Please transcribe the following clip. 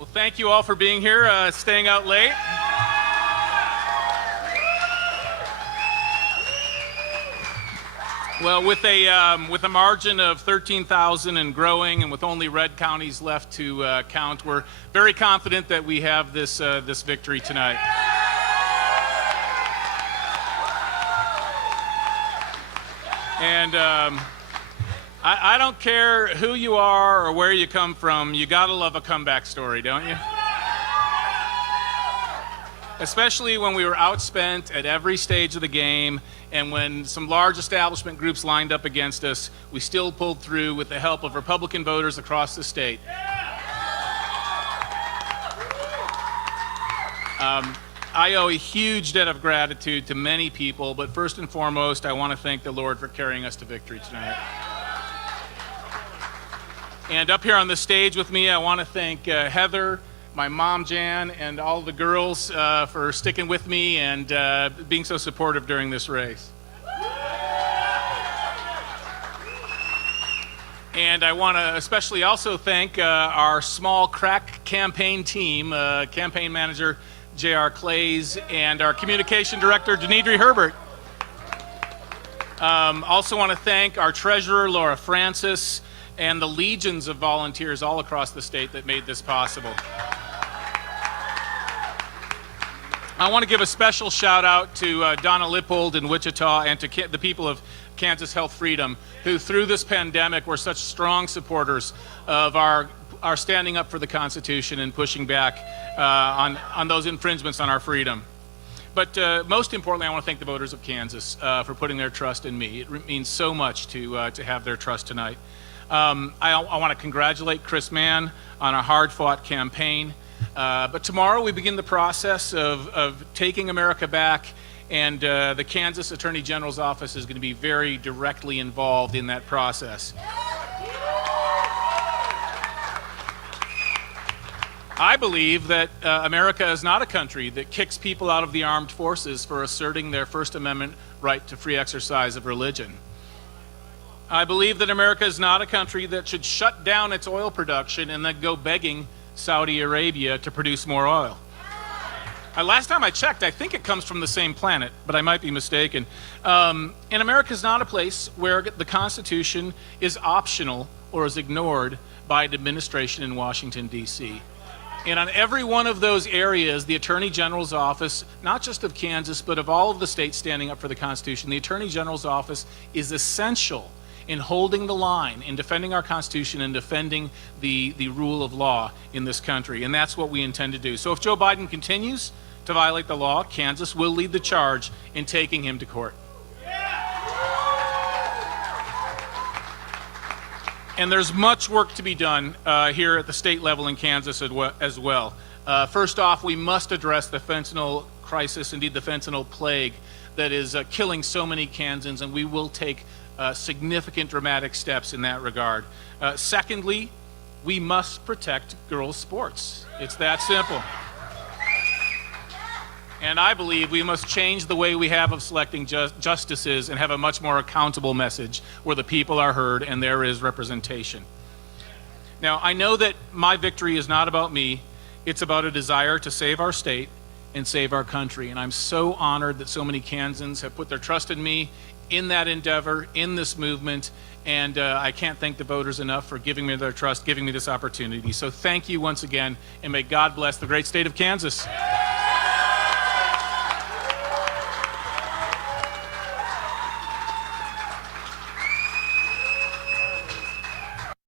Well, thank you all for being here, staying out late. Well, with a margin of 13,000 and growing, and with only red counties left to count, we're very confident that we have this victory tonight. And I don't care who you are or where you come from, you gotta love a comeback story, don't you? Especially when we were outspent at every stage of the game, and when some large establishment groups lined up against us, we still pulled through with the help of Republican voters across the state. I owe a huge debt of gratitude to many people, but first and foremost, I want to thank the Lord for carrying us to victory tonight. And up here on the stage with me, I want to thank Heather, my mom Jan, and all the girls for sticking with me and being so supportive during this race. And I want to especially also thank our small crack campaign team, campaign manager J.R. Clays, and our communication director Denidre Herbert. Also want to thank our treasurer Laura Francis and the legions of volunteers all across the state that made this possible. I want to give a special shout out to Donna Lippold in Wichita and to the people of Kansas Health Freedom, who through this pandemic were such strong supporters of our standing up for the Constitution and pushing back on those infringements on our freedom. But most importantly, I want to thank the voters of Kansas for putting their trust in me. It means so much to have their trust tonight. I want to congratulate Chris Mann on a hard-fought campaign. But tomorrow we begin the process of taking America back, and the Kansas Attorney General's office is going to be very directly involved in that process. I believe that America is not a country that kicks people out of the armed forces for asserting their First Amendment right to free exercise of religion. I believe that America is not a country that should shut down its oil production and then go begging Saudi Arabia to produce more oil. Last time I checked, I think it comes from the same planet, but I might be mistaken. And America is not a place where the Constitution is optional or is ignored by an administration in Washington, D.C. And on every one of those areas, the Attorney General's office, not just of Kansas, but of all of the states standing up for the Constitution, the Attorney General's office is essential in holding the line, in defending our Constitution and defending the rule of law in this country. And that's what we intend to do. So if Joe Biden continues to violate the law, Kansas will lead the charge in taking him to court. And there's much work to be done here at the state level in Kansas as well. First off, we must address the fentanyl crisis, indeed the fentanyl plague that is killing so many Kansans, and we will take significant dramatic steps in that regard. Secondly, we must protect girls' sports. It's that simple. And I believe we must change the way we have of selecting justices and have a much more accountable message where the people are heard and there is representation. Now, I know that my victory is not about me. It's about a desire to save our state and save our country. And I'm so honored that so many Kansans have put their trust in me in that endeavor, in this movement, and I can't thank the voters enough for giving me their trust, giving me this opportunity. So thank you once again, and may God bless the great state of Kansas.